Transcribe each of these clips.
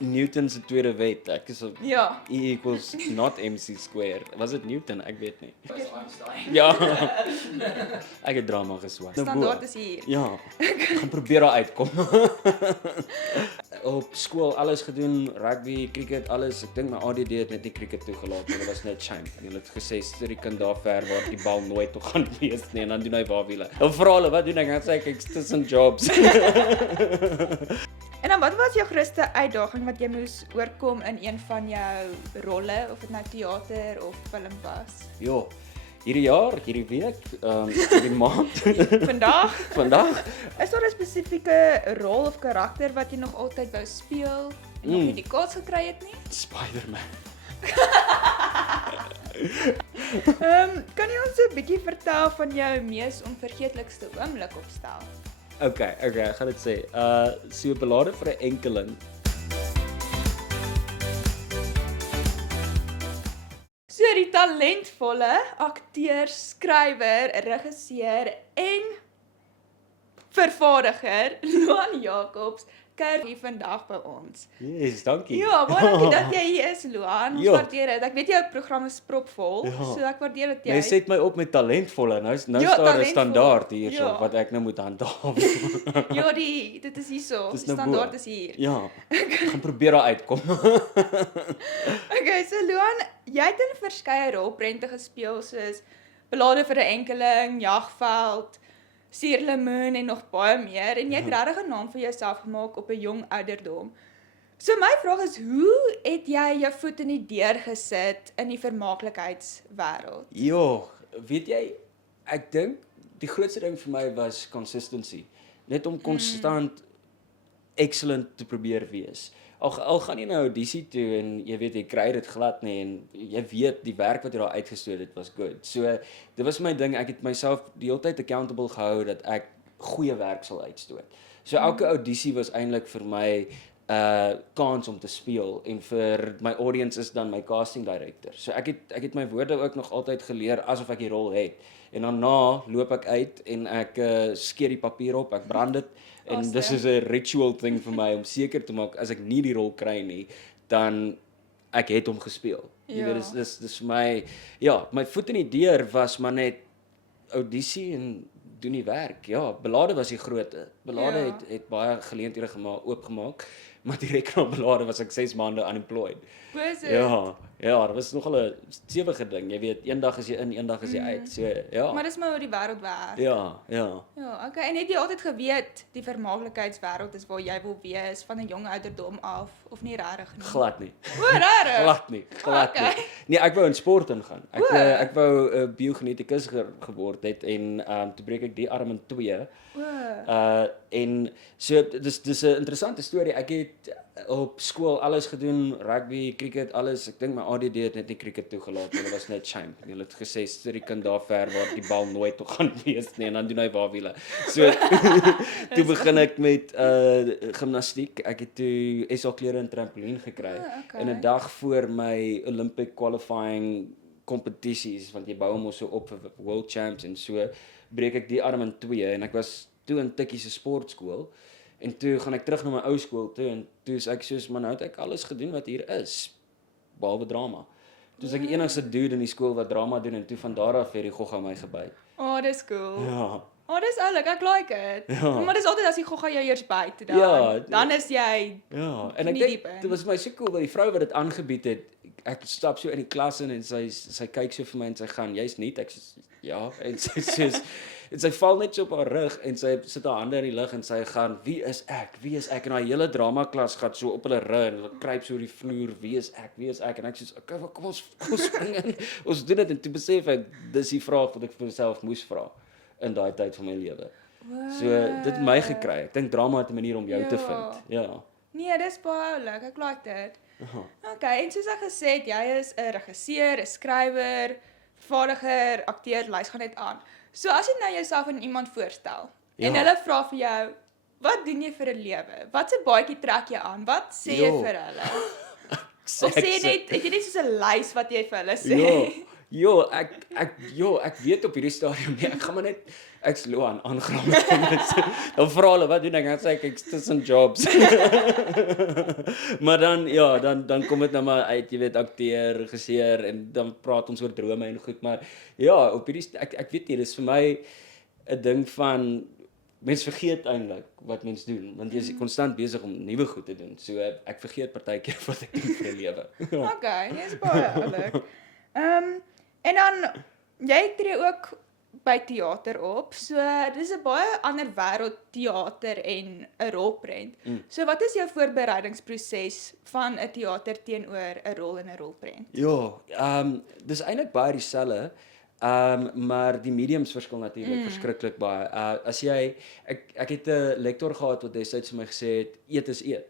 Newton se tweede wet. Ek is op Ja. E equals not MC square. Was dit Newton? Ek weet nie. Dis Einstein. Ja. Ek het drama geswat. Standaard is hier. Ja. Gaan probeer daar uitkom. Op skool alles gedoen, rugby, cricket, alles. Ek dink my ADD het net nie cricket toegelaat nie. Dit was net shame. En hulle het gesê stuur die kind daar ver waar die bal nooit toe gaan wees nie en dan doen hy waarwiele. Dan vra hulle, wat doen ek? Dan sê ek tussen jobs. En dan wat was jou grootste uitdaging wat jy moes oorkom in een van jou rolle, of dit nou teater of film was? Ja. Hierdie jaar, hierdie week, hierdie maand, Vandag, vandag. is daar 'n spesifieke rol of karakter wat jy nog altyd wou speel en nog nie die kans gekry het nie? Spider-Man. Kan jy ons 'n bietjie vertel van jou mees onvergeetlikste oomblik op stel? Okay, ek gaan dit sê. So belade vir 'n enkeling. So die talentvolle akteur, skrywer, regisseur en vervaardiger Loan Jacobs kuier hier vandag by ons. Yes, dankie. Ja, baie dankie dat jy hier is, Loan. Ons Ja. waardeer dit. Ek weet jou program is propvol, Ja. so ek waardeer dat jy Jy set my op met talentvolle. Nou Ja, staan daar 'n talentvol. standaard hierso Ja. wat ek nou moet handhaaf. Ja, dit is hierso. Dis Die nou standaard bo. is hier. Ja. Gaan probeer daar uitkom. Okay, so Loan, jy het in verskeie rolprente gespeel soos Belade vir 'n enkeling, Jagveld, Suurlemoen en nog baie meer en jy het regtig 'n naam vir jouself gemaak op 'n jong ouderdom. So my vraag is, hoe het jy jou voet in die deur gesit in die vermaaklikheidswêreld? Ja, weet jy, ek dink die grootste ding vir my was consistency. Net om konstant excellent te probeer wees. Al gaan jy na 'n audisie toe en jy weet jy kry dit glad nie en jy weet die werk wat jy daar uitgestoot het was good. So dit was my ding, ek het myself die hele tyd accountable gehou dat ek goeie werk sal uitstoot. So elke audisie was eintlik vir my kans om te speel en vir my audience is dan my casting director. So ek het my woorde ook nog altyd geleer asof ek die rol het. En daarna loop ek uit en ek skeer die papier op, ek brand dit en Awesome. dis is 'n ritual ding vir my om seker te maak as ek nie die rol kry nie, dan ek het hom gespeel. Jy Ja. weet dis vir my ja, my voet in die deur was maar net audisie en doen die werk. Ja, Belade was die grootte. Belade Ja. het baie geleenthede oopgemaak, maar direk na Belade was ek 6 maande unemployed. Hoe Ja, dit was nogal 'n stewige ding. Jy weet, eendag is jy in, eendag is jy uit. So ja. Maar dis maar hoe die wêreld werk. Ja. Ja, okay. En het jy altyd geweet die vermaaklikheidswêreld is waar jy wil wees van 'n jong ouderdom af of nie regtig nie? Glad nie. O, regtig? Glad nie. Okay. Nie. Nee, ek wou in sport ingaan. O. Ek wou 'n biogeneticus geword het en toe breek ek die arm in 2. O. En so dis 'n interessante storie. Ek het op skool alles gedoen, rugby, cricket, alles. Ek dink my ADD het net nie cricket toegelaat nie. Dit was net shame. Hulle het gesê stuur die kind daar ver waar die bal nooit toe gaan wees nie en dan doen hy waarwiele. So toe begin ek met gimnastiek. Ek het toe SA klere en trampolien gekry. Okay. En 'n dag voor my Olympic qualifying kompetisies want jy bou hom so op vir world champs en so breek ek die arm in 2 en ek was toe in Tikkie se sportskool en toe gaan ek terug na my ou skool toe en toe is ek soos maar nou het ek alles gedoen wat hier is behalwe drama. Toe is ek die enigste dude in die skool wat drama doen en toe van daar af het die gogga my gebyt. Oh, dis cool. Ja. Oh, dis oulik. Ek like dit. Ja. Maar dis altyd as die gogga jou eers byt dan. Ja, Dan is jy Ja, en nie ek dink diep in. dit was my so cool dat die vrou wat dit aangebied het, ek stap so in die klas in en sy kyk so vir my en sy gaan, jy's nie, ek sê ja, en sy sê en sy val net so op haar rug en sy sit haar hande in die lug en sy gaan, wie is ek en haar hele drama klas gaan so op hulle rug en hulle kruip so oor die vloer, wie is ek en ek sê okay, kom ons spring in, ons doen dit en toe besef ek dis die vraag wat ek vir myself moes vra in daai tyd van my lewe. So dit het my gekry. Ek dink drama het 'n manier om jou te Ja. vind. Ja. Nee, dis baie oulik. Ek like dit. Aha. Okay, en soos ek gesê het, jy is 'n regisseur, 'n skrywer, vervaardiger, akteur, lys gaan net aan. So as jy nou jouself aan iemand voorstel en Ja. hulle vra vir jou, wat doen jy vir 'n lewe? Watse baadjie trek jy aan? Wat sê jy Jo. vir hulle? Of sê jy net, het jy net soos 'n lys wat jy vir hulle sê? Ja. Ek weet op hierdie stadium nie, ek gaan maar net ek's Loan aangaan met mense. Dan vra hulle wat doen ek? Dan sê ek's tussen jobs. Maar dan kom dit nou maar uit, jy weet, akteur, regisseur en dan praat ons oor drome en goed, maar ja, op hierdie ek weet nie, dis vir my 'n ding van mens vergeet eintlik wat mens doen, want jy is konstant besig om nuwe goed te doen. So ek vergeet partykeer wat ek doen vir 'n lewe. Ja. Okay, dis baie oulik. En dan jy tree ook by teater op. So dis 'n baie ander wêreld teater en 'n rolprent. So wat is jou voorbereidingsproses van 'n teater teenoor 'n rol in 'n rolprent? Ja, dis eintlik baie dieselfde. Maar die mediums verskil natuurlik verskriklik baie. As jy ek het 'n lektor gehad wat destyds vir my gesê het, eet is eet.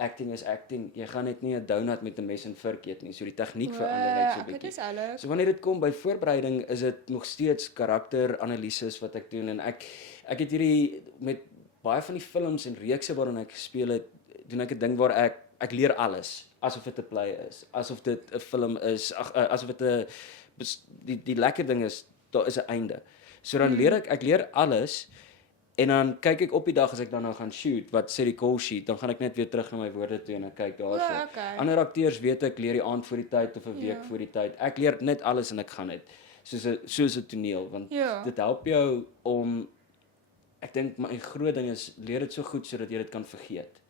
Acting is acting. Jy gaan net nie 'n donut met 'n mes en vork eet nie. So die tegniek verander net so 'n Dit is bietjie. oulik. So wanneer dit kom by voorbereiding, is dit nog steeds karakteranalises wat ek doen en ek het hierdie met baie van die films en reekse waarin ek gespeel het, doen ek 'n ding waar ek leer alles, asof dit 'n play is, asof dit 'n film is, asof dit 'n die lekker ding is, daar is 'n einde. So dan leer ek leer alles en dan kyk ek op die dag as ek dan nou gaan shoot, wat sê die call sheet, dan gaan ek net weer terug na my woorde toe en ek kyk daarso. Okay. Ander akteurs weet ek leer die aand voor die tyd of 'n week voor die tyd. Ek leer net alles en ek gaan net soos 'n toneel, want dit help jou om, ek dink my groot ding is leer dit so goed sodat jy dit kan vergeet.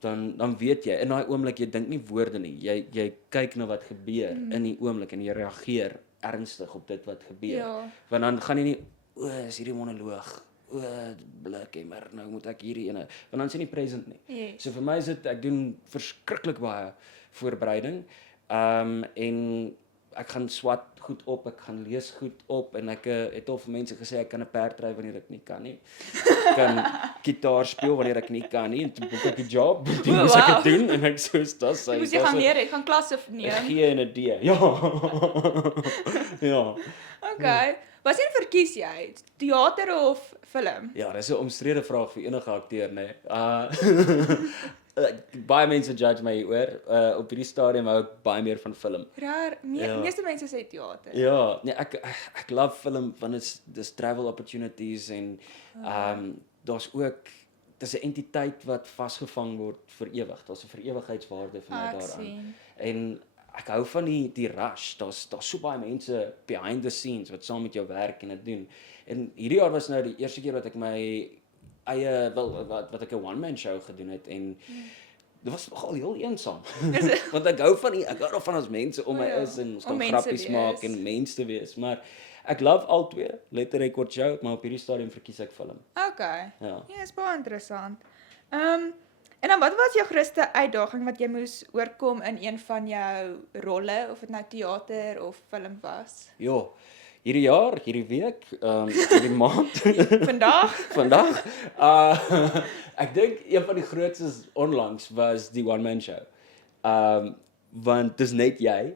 Dan weet jy, in daai oomblik, jy dink nie woorde nie. Jy kyk na wat gebeur in die oomblik en jy reageer ernstig op dit wat gebeur. Ja. Want dan gaan jy nie, is hierdie monoloog. Blikkemer, nou moet ek hierdie ene. Want dan is jy nie present nie. Yes. So vir my is dit, ek doen verskriklik baie voorbereiding. En ek gaan swat goed op, ek gaan lees goed op en ek het al vir mense gesê ek kan 'n perd ry wanneer ek nie kan nie. Ek kan gitaar speel wanneer ek nie kan nie en toe boek ek die job, toe moes ek dit doen en ek soos dis Jy moes jy gaan leer, jy gaan klasse neem. 'n G en 'n D. Ja. Ja. Okay. Waarheen verkies jy? Teater of film? Ja, dis 'n omstrede vraag vir enige akteur, né? Baie mense judge my oor. Op hierdie stadium hou ek baie meer van film. Meeste mense sê teater. Ja, nee, ek love film want dis travel opportunities en daar's ook dis 'n entiteit wat vasgevang word vir ewig. Daar's 'n verewigheidswaarde vir my daaraan. En ek hou van die rush. Daar's so baie mense behind the scenes wat saam met jou werk en dit doen. En hierdie jaar was nou die eerste keer wat ek my eie wat ek 'n one man show gedoen het en dit was nogal heel eensaam. Want ek hou daarvan as mense om my is en ons kan grappies maak en mense te wees, maar ek love al twee, Letter Record Show, maar op hierdie stadium verkies ek film. Okay. Ja, is baie interessant. En dan wat was jou grootste uitdaging wat jy moes oorkom in een van jou rolle, of dit nou teater of film was? Ja, hierdie jaar, hierdie week, hierdie maand, vandag, ek dink een van die grootstes onlangs was die one man show. Want dis net jy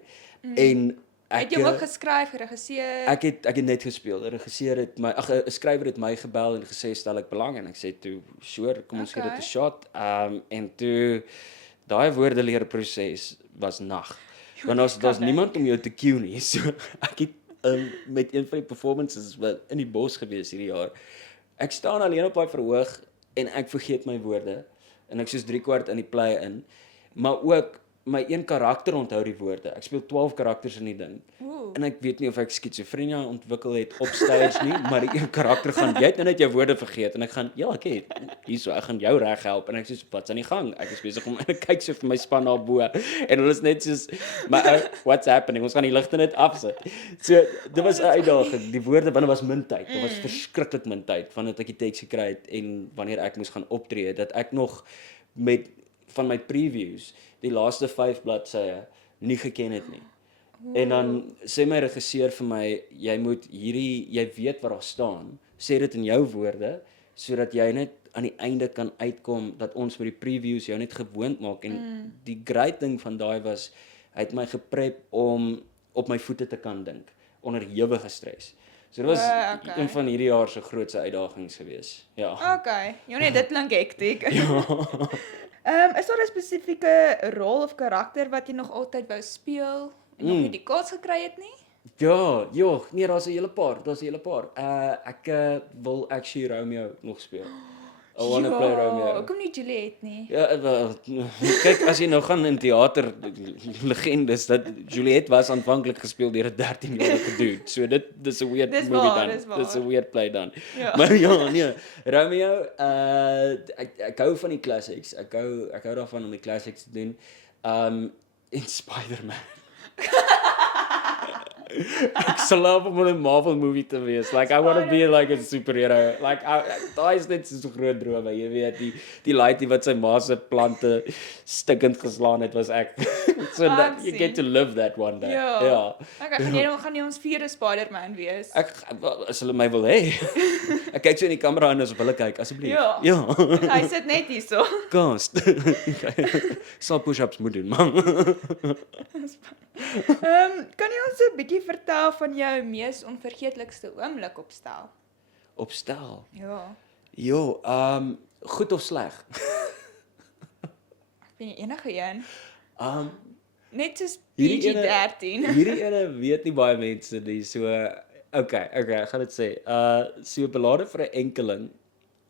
en Het jy ook geskryf, geregisseer? Ek het net gespeel. 'n skrywer het my gebel en gesê stel ek belang en ek sê toe, sure, kom ons gee dit 'n shot. En toe daai woordeleerproses was nag. Want daar's niemand om jou te cue nie. So ek het met een van die performances wat in die bos gewees hierdie jaar. Ek staan alleen op daai verhoog en ek vergeet my woorde en ek soos 3/4 in die play in, maar ook my een karakter onthou die woorde. Ek speel 12 karakters in die ding. En ek weet nie of ek skizofrenia ontwikkel het op stage nie, maar die een karakter gaan, jy het net jou woorde vergeet en ek gaan, ja, ek het hierso, ek gaan jou reg help en ek sê wat's aan die gang? Ek is besig om ek kyk so vir my span daar bo en hulle is net soos maar what's happening? Ons gaan die ligte net afsit. So dit was 'n uitdaging. Die woorde wanneer was min tyd. Dit was verskriklik min tyd vandat ek die teks gekry het en wanneer ek moes gaan optree dat ek nog met van my previews die laaste 5 bladsye nie geken het nie. En dan sê my regisseur vir my, jy weet wat daar staan, sê dit in jou woorde, sodat jy net aan die einde kan uitkom, dat ons met die previews jou net gewoond maak, en die great ding van daai was, hy het my geprep om op my voete te kan dink, onder ewige stres. So dit was een van hierdie jaar se grootste uitdagings gewees. Ja. Okay, nee, dit klink hektiek. Is daar 'n spesifieke rol of karakter wat jy nog altyd wou speel en nog nie die kans gekry het nie? Ja, joh, nee, daar's 'n hele paar. Ek wil actually Romeo nog speel. I wanna play Romeo. hoekom nie Juliet nie? Ja, wel, kyk as jy nou gaan in teater legendes dat Juliet was aanvanklik gespeel deur 'n 13-jarige dude. So dis 'n weird Dis movie waar, dan. dis waar. Dis 'n weird play dan. Ja. Maar ja, nee, Romeo, ek hou van die classics. Ek hou daarvan om die classics te doen. En Spider-Man. Ek sal love om 'n Marvel movie te wees. Like I want to be like a superhero. Like daai is net so groot drome, jy weet, die laaitie wat sy ma se plante stikkend geslaan het was ek. So that you get to live that one day. Ja. Okay, gaan jy ons vierde Spider-Man wees? As hulle my wil hê. Ek kyk so in die kamera en as op hulle kyk asseblief. Ja. Hy sit net hierso. Gast. Ek sal push-ups moet doen, man. Kan jy ons 'n bietjie vertel van jou mees onvergeetlikste oomblik op stel? Op stel. Ja. Jo, goed of sleg? Ek weet nie enige een. Net soos Hierdie ene- PG-13. Hierdie ene weet nie baie mense nie, so okay, ek gaan dit sê. So belade vir 'n enkeling.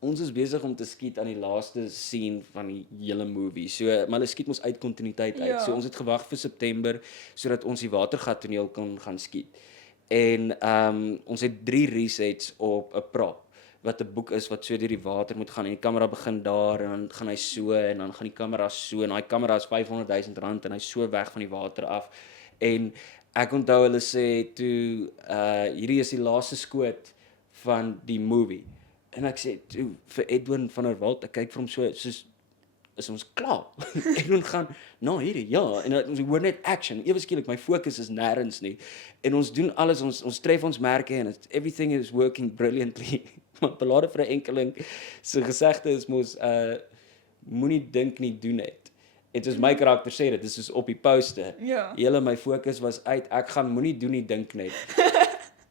Ons is besig om te skiet aan die laaste scene van die hele movie. So, maar hulle skiet ons uit kontinuïteit uit. Ja. So ons het gewag vir September sodat ons die watergat toneel kon gaan skiet. En ons het 3 resets op 'n prop wat 'n boek is wat so deur die water moet gaan en die kamera begin daar en dan gaan hy so en dan gaan die kamera so en daai kamera is R500 000 en hy's so weg van die water af. En ek onthou hulle sê toe hierdie is die laaste skoot van die movie. En ek sê toe vir Edwin van der Walt, ek kyk vir hom soos is ons klaar. Edwin gaan hierdie, ja, en ons hoor net action. Ewe skielik my fokus is nêrens nie. En ons doen alles, ons tref ons merke en everything is working brilliantly. Maar belade vir 'n enkeling se gesegde is mos moenie dink nie doen net. En soos my karakter sê dit is soos op die poster. Ja. Hele my fokus was uit, ek gaan moenie doen nie dink net.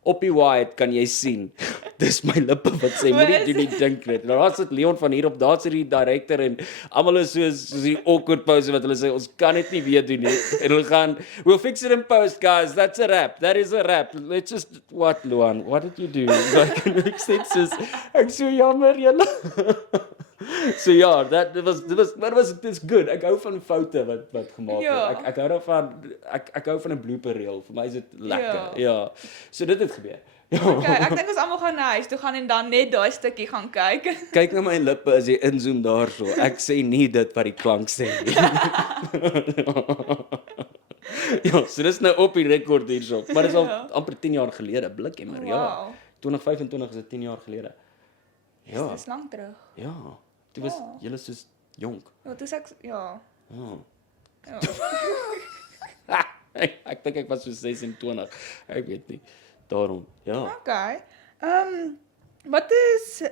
Op die wide kan jy sien. Dis my lippe wat sê moenie doen nie dink net. Nou daar sit Leon van hier op, daar sit die director en almal is soos die awkward pose wat hulle sê ons kan dit nie weer doen nie. En hulle gaan we'll fix it in post guys. That's a wrap. That is a wrap. Let's just what Luan, what did you do? Like ek sê soos ek so jammer julle. So ja, dit was good. Ek hou van foute wat gemaak word. Ek hou daarvan ek hou van 'n blooper reel. Vir my is dit lekker. Ja. So dit het gebeur. Ja. Okay, ek dink ons almal gaan na huis toe gaan en dan net daai stukkie gaan kyk. Kyk na my lippe as jy inzoom daarso. Ek sê nie dit wat die klank sê nie. Ja, so dis nou op die rekord hierso. Maar dis al amper 10 jaar gelede, blikemmer, ja. 2025 is dit 10 jaar gelede. Ja. Dis lank terug. Ja. Toe was julle soos jonk. Ja, toe sê ek ja. Ja. Ek dink ek was so 26. Ek weet nie. Daarom, ja. Okay. Wat is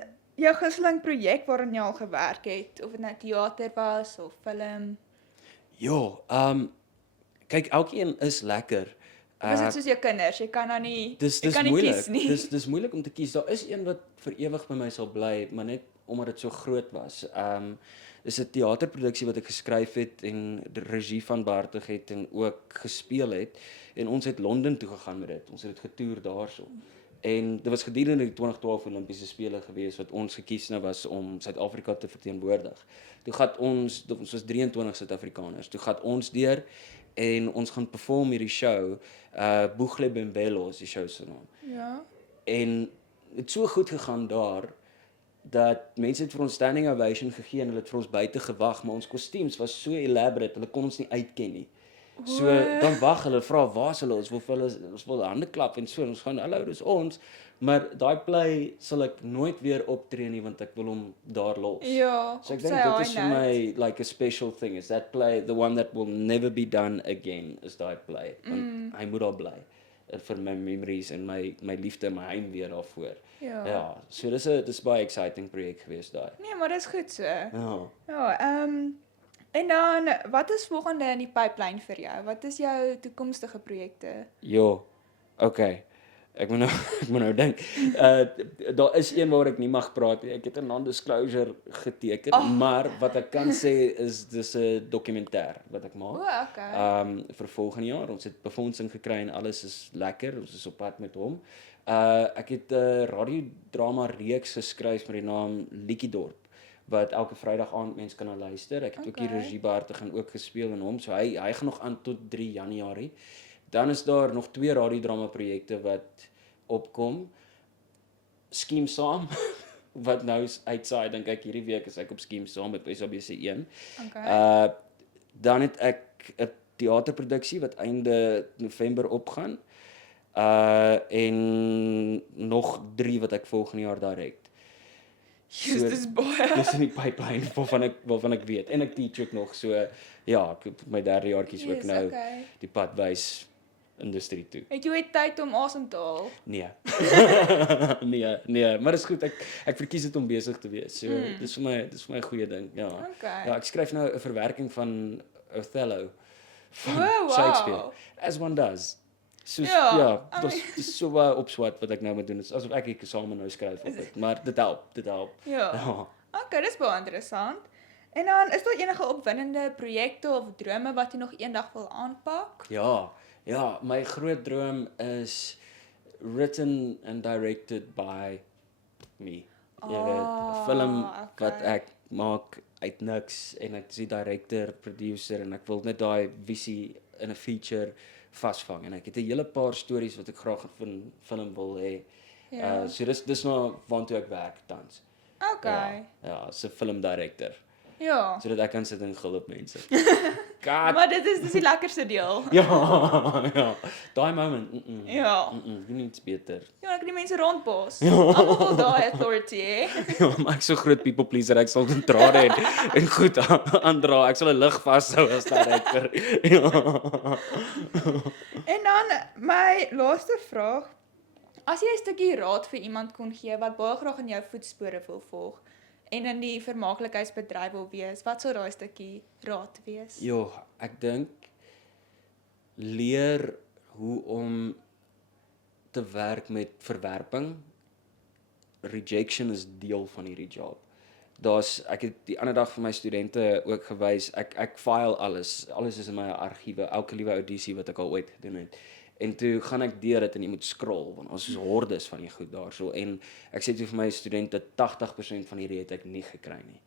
jou gunsteling projek waaraan jy al gewerk het? Of dit nou teater was of film? Ja, kyk elkeen is lekker. Is dit soos jou kinders? Jy kan nou nie Dis jy kan nie moeilik. kies nie. Dis moeilik om te kies. Daar is een wat vir ewig by my sal bly, maar net omdat dit so groot was. Dis 'n teaterproduksie wat ek geskryf het en die regie van Bartig het en ook gespeel het en ons het Londen toe gegaan met dit. Ons het dit getoer daarso. En dit was gedurende die 2012 Olimpiese spele gewees wat ons gekies nou was om Suid-Afrika te verteenwoordig. Toe gaan ons was 23 Suid-Afrikaners. Toe gaan ons deur en ons gaan perform hierdie show. Bugle Bembelo is die show se naam. Ja. En het so goed gegaan daar dat mense het vir ons standing ovation gegee en hulle het vir ons buite gewag, maar ons kostuums was so elaborate, hulle kon ons nie uitken nie. So dan wag hulle, vra waar is hulle? Ons wil hande klap en so, ons gaan hallo, dis ons. Maar daai play sal ek nooit weer optree nie want ek wil hom daar los. Ja. So ek dink dit is vir my like a special thing. Is that play the one that will never be done again is daai play. Want hy moet daar bly. Vir my memories en my liefde en my heimwee daarvoor. Ja, so dis baie exciting projek geweest daai. Nee, maar dis goed so. Ja. Ja, en dan wat is volgende in die pipeline vir jou? Wat is jou toekomstige projekte? Ja. Okay. Ek moet nou ek moet nou dink. Daar is een waar ek nie mag praat nie. Ek het 'n non-disclosure geteken, maar wat ek kan sê is dis 'n dokumentêr wat ek maak. Okay. Vir volgende jaar. Ons het befondsing gekry en alles is lekker. Ons is op pad met hom. Ek het 'n radiodrama reeks geskryf met die naam Liedjiedorp wat elke Vrydag aand mense kan na luister. Ek het ook die regiebehartiging ook gespeel in hom. So hy gaan nog aan tot 3 Januarie. Dan is daar nog 2 radiodrama projekte wat opkom. Skiem saam wat nou uitsaai dink ek hierdie week is ek op Skiem saam met SABC1. Okay. Dan het ek 'n teaterproduksie wat einde November opgaan. En nog 3 wat ek volgende jaar direk. Jesus, dis baie. Dis in die pipeline waarvan ek weet. En ek teach ook nog, so ja, ek op my 3de jaartjies ook nou die pad wys industrie toe. Het jy tyd om asem te haal? Nee. nee, maar dis goed. Ek verkies dit om besig te wees. So dis vir my 'n goeie ding, ja. Okay. Ja, ek skryf nou 'n verwerking van Othello van Wow. Shakespeare. As one does. Soos, ja, dis so baie opswat wat ek nou moet doen. Dit is asof ek 'n eksamen nou skryf op dit, maar dit help. Ja. Okay, dis baie interessant. En dan is daar enige opwindende projekte of drome wat jy nog eendag wil aanpak? Ja, my groot droom is written and directed by me. Jy weet, 'n film wat ek maak uit niks en ek is die director, producer en ek wil net daai visie in 'n feature vasvang en ek het 'n hele paar stories wat ek graag in film wil hê. So dis nou waartoe ek werk tans. Okay. Ja, as 'n film director. Ja. Sodat ek kan sit en gil op mense. God. Maar dis die lekkerste deel. Ja. Daai moment. Ja. Jy niks beter. Ja, ek kan die mense rondpos. Almal wil daai authority hê. Ja, maar ek so groot people pleaser, ek sal dit trade en goed aandra. Ek sal 'n lig vashou as director. Ja. En dan my laaste vraag. As jy 'n stukkie raad vir iemand kon gee wat baie graag in jou voetspore wil volg en in die vermaaklikheidsbedryf wil wees, wat sou daai stukkie raad wees? Jo, ek dink leer hoe om te werk met verwerping. Rejection is deel van hierdie job. Ek het die ander dag vir my studente ook gewys, ek file alles is in my argiewe, elke liewe audisie wat ek al ooit gedoen het. En toe gaan ek deur dit en jy moet scroll want ons is hordes van die goed daarso en ek sê toe vir my studente 80% van hierdie het ek nie gekry nie.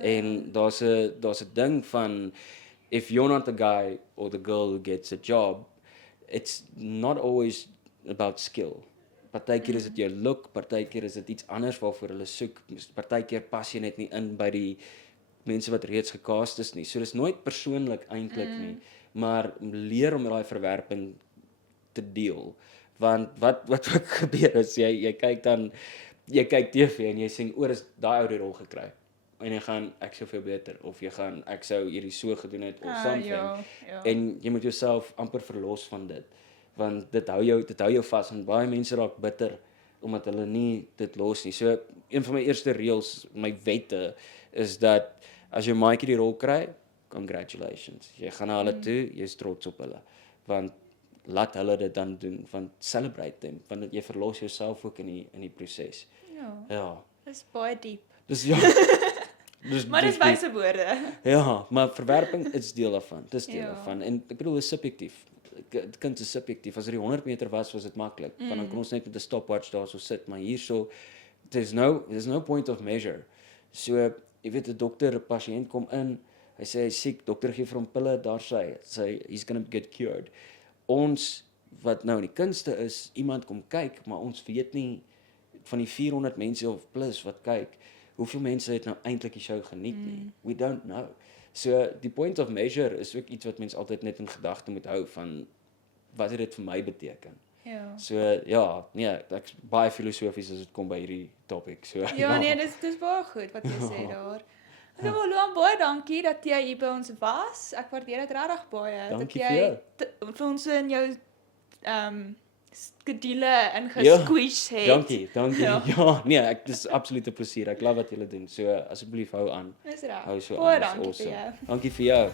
En daar's 'n ding van if you're not the guy or the girl who gets a job, it's not always about skill. Partykeer is dit jou look, partykeer is dit iets anders waarvoor hulle soek. Partykeer pas jy net nie in by die mense wat reeds gecast is nie. So dis nooit persoonlik eintlik nie, maar leer om daai verwerping te deel. Want wat ook gebeur is jy kyk TV en jy sê oor is daai ou die rol gekry. En jy gaan ek sou veel beter of jy gaan ek sou hierdie so gedoen het of something. Ja. En jy moet jouself amper verlos van dit. Want dit hou jou vas en baie mense raak bitter omdat hulle nie dit los nie. So een van my eerste reëls, my wette is dat as jou maatjie die rol kry, congratulations. Jy gaan na hulle toe, jy's trots op hulle. Want laat hulle dit dan doen, want celebrate them, want jy verlos jouself ook in die proses. Ja. Dis baie diep. Dis ja. Maar dis wyse woorde. Ja, maar verwerping is deel daarvan. Dis deel daarvan. En ek bedoel, dit is subjektief. Dit kan te subjektief. As dit 100 meter was dit maklik. Want dan kon ons net met 'n stopwatch daarso sit, maar hierso there's no point of measure. So, jy weet 'n dokter, 'n pasiënt kom in, hy sê hy's siek, dokter gee vir hom pille, daar sê he's going to get cured. Ons wat nou in die kunste is, iemand kom kyk, maar ons weet nie van die 400 mense of plus wat kyk, hoeveel mense het nou eintlik die show geniet nie. We don't know. So die point of measure is ook iets wat mense altyd net in gedagte moet hou van wat dit vir my beteken. Ja. So ja, nee, ek's baie filosofies as dit kom by hierdie topic. So Ja, nee, dis baie goed wat jy sê daar. Nou, Luan, baie dankie dat jy hier by ons was. Ek waardeer dit regtig baie Dankie dat vir jy jou. vir ons in jou skedule ingesqueeze het. Dankie. Ja, nee, dis absoluut 'n plesier. Ek love wat julle doen. So asseblief hou aan. Dis reg. Hou so Baie aan. dankie vir jou. Dankie vir jou.